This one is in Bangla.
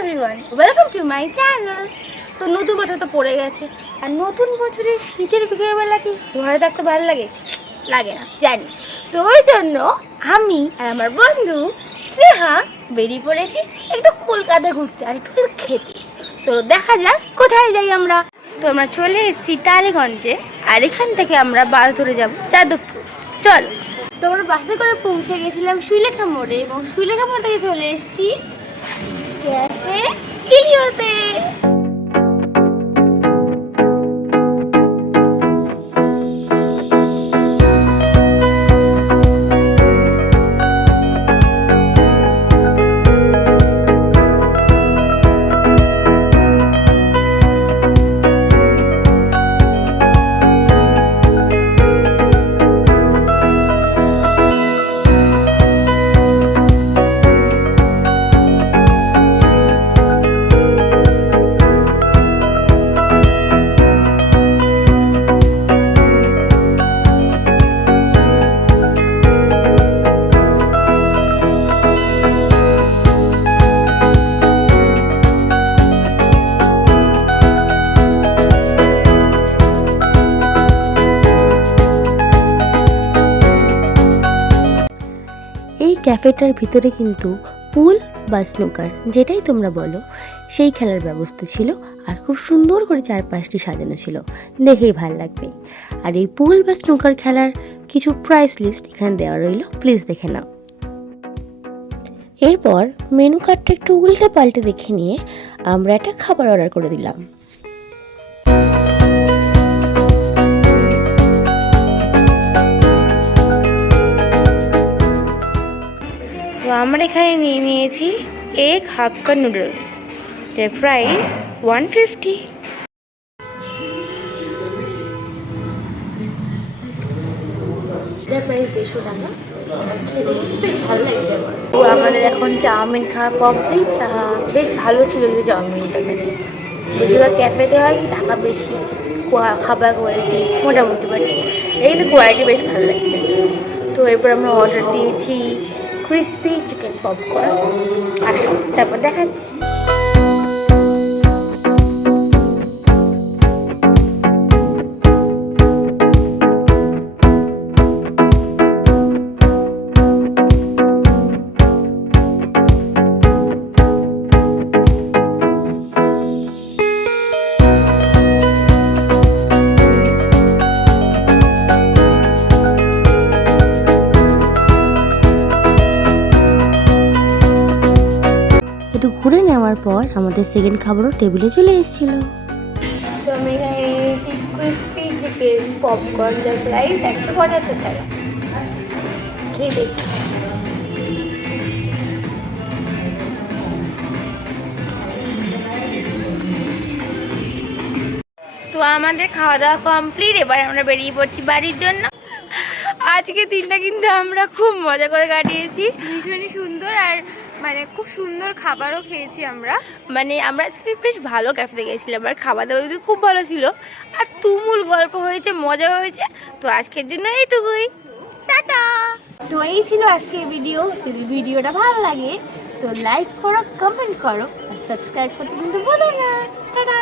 Everyone, welcome to my channel. তো নতুন বছর তো পড়ে গেছে, আর নতুন বছরে শীতের বিকেলবেলা কি ঘরে থাকতে ভালো লাগে? লাগে না, জানি। তো ওই জন্য আমি আর আমার বন্ধু স্নেহা বেরিয়ে পড়েছি একটু কলকাতা ঘুরতে আর একটু খেতে। তো দেখা যাক কোথায় যাই আমরা। তো আমরা চলে এসেছি টালিগঞ্জে, আর এখান থেকে আমরা বাস ধরে যাবো যাদবপুর। চল। তো আমরা বাসে করে পৌঁছে গেছিলাম সুইলেখা মোড়ে, এবং সুইলেখা মোড় থেকে চলে এসেছি ক্যাফে কিলিওতে। এই ক্যাফেটার ভিতরে কিন্তু পুল বা স্নুকার যেটাই তোমরা বলো সেই খেলার ব্যবস্থা ছিল, আর খুব সুন্দর করে চারপাশটি সাজানো ছিল, দেখেই ভালো লাগবে। আর এই পুল বা স্নুকার খেলার কিছু প্রাইস লিস্ট এখানে দেওয়া রইল, প্লিজ দেখে নাও। এরপর মেনু কার্ডটা একটু উল্টে পাল্টে দেখে নিয়ে আমরা একটা খাবার অর্ডার করে দিলাম। তো আমরা এখানে নিয়ে নিয়েছি এগ হাক্কা নুডলস, যার প্রাইস 150। এটার প্রাইস 150 টাকা। খেতে বেশ ভালো লাগছে আমার। তো আমাদের এখন চাউমিন খাওয়া কমপ্লিট। বেশ ভালো ছিল কিন্তু চাউমিনটা। বেশিরভাগ ক্যাফেতে হয় কি টাকা বেশি, খাবার কোয়ালিটি মোটামুটি, বাট এই কিন্তু কোয়ালিটি বেশ ভালো লাগছে। তো এরপর আমরা অর্ডার দিয়েছি ক্রিসপি চিকেন পপকর্ন। আসুন তারপর দেখাচ্ছি। একটু ঘুরে নেওয়ার পর আমাদের সেকেন্ড খাবারও টেবিলে চলে এসেছিল। তো আমি এখানে নিয়েছি ক্রিসপি চিকেন পপকর্ন, যার প্রাইস 175 টাকা। খেয়ে দেখি। তো আমাদের খাওয়া দাওয়া কমপ্লিট। এবার আমরা বেরিয়ে পড়ছি বাড়ির জন্য। আজকে দিনটা কিন্তু আমরা খুব মজা করে কাটিয়েছি, ভীষণই সুন্দর। আর মানে খুব সুন্দর খাবারও খেয়েছি আমরা। আমরা আজকে বেশ ভালো ক্যাফেতে গেছিলাম, আর খাবার দাবার যদি খুব ভালো ছিল, আর তুমুল গল্প হয়েছে, মজা হয়েছে। তো আজকের জন্য এইটুকুই, টাটা। তো এই ছিল আজকের ভিডিও। যদি ভিডিওটা ভালো লাগে তো লাইক করো, কমেন্ট করো, আর সাবস্ক্রাইব করতে কিন্তু ভুলো না। টাটা।